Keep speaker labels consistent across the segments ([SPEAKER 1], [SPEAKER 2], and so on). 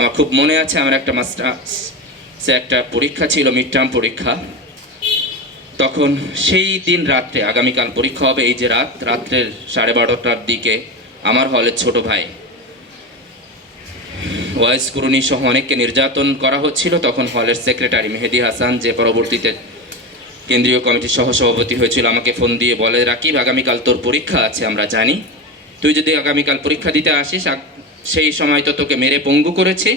[SPEAKER 1] আমার খুব মনে আছে, আমার একটা মাস্টার সে একটা পরীক্ষা ছিল মিড টার্ম পরীক্ষা। তখন সেই দিন রাত্রে, আগামীকাল পরীক্ষা হবে, এই যে রাত, রাত্রের সাড়ে বারোটার দিকে আমার হলের ছোট ভাই, ওয়াইস কুরুনি সহ অনেককে নির্যাতন করা হচ্ছিল। তখন হলের সেক্রেটারি মেহেদি হাসান, যে পরবর্তীতে কেন্দ্রীয় কমিটির সহসভাপতি হয়েছিল, আমাকে ফোন দিয়ে বলে, রাকিব, আগামীকাল তোর পরীক্ষা আছে, আমরা জানি। তুই যদি আগামীকাল পরীক্ষা দিতে আসিস সেই সময় তো তোকে মেরে পঙ্গু করেছি,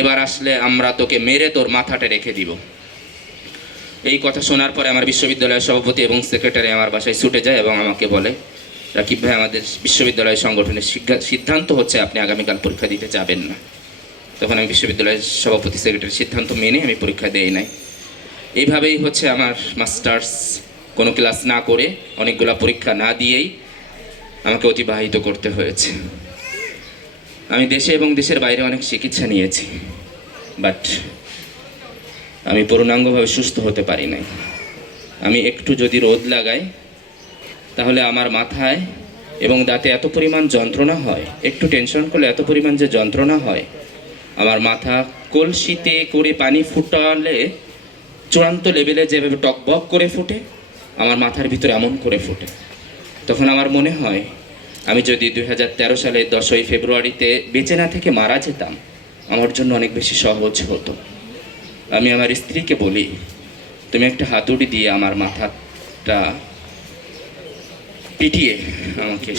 [SPEAKER 1] এবার আসলে আমরা তোকে মেরে তোর মাথাটা রেখে দিব। এই কথা শোনার পরে আমার বিশ্ববিদ্যালয়ের সভাপতি এবং সেক্রেটারি আমার বাসায় ছুটে যায় এবং আমাকে বলে, রাকিব ভাই, আমাদের বিশ্ববিদ্যালয় সংগঠনের সিদ্ধান্ত হচ্ছে আপনি আগামীকাল পরীক্ষা দিতে যাবেন না। তখন আমি বিশ্ববিদ্যালয়ের সভাপতি সেক্রেটারি সিদ্ধান্ত মেনে আমি পরীক্ষা দেই নাই। এইভাবেই হচ্ছে আমার মাস্টার্স। কোনো ক্লাস না করে অনেকগুলা পরীক্ষা না দিয়েই আমাকে অতিবাহিত করতে হয়েছে। আমি দেশে এবং দেশের বাইরে অনেক চিকিৎসা নিয়েছি বাট আমি পূর্ণাঙ্গভাবে সুস্থ হতে পারি নাই। আমি একটু যদি রোদ লাগাই, তাহলে আমার মাথায় এবং দাঁতে এত পরিমাণ যন্ত্রণা হয়, একটু টেনশন করলে এত পরিমাণ যে যন্ত্রণা হয়, আমার মাথা কলসিতে করে পানি ফুটালে, চূড়ান্ত লেভেলে যেভাবে টকবক করে ফুটে, আমার মাথার ভিতরে এমন করে ফুটে। তখন আমার মনে হয় আমি যদি দুই হাজার তেরো সালে দশই ফেব্রুয়ারিতে বেঁচে না থেকে মারা যেতাম, আমার জন্য অনেক বেশি সহজ হতো। আমি আমার স্ত্রীকে বলি, তুমি একটা হাতুড়ি দিয়ে আমার মাথাটা পিটিয়ে আমাকে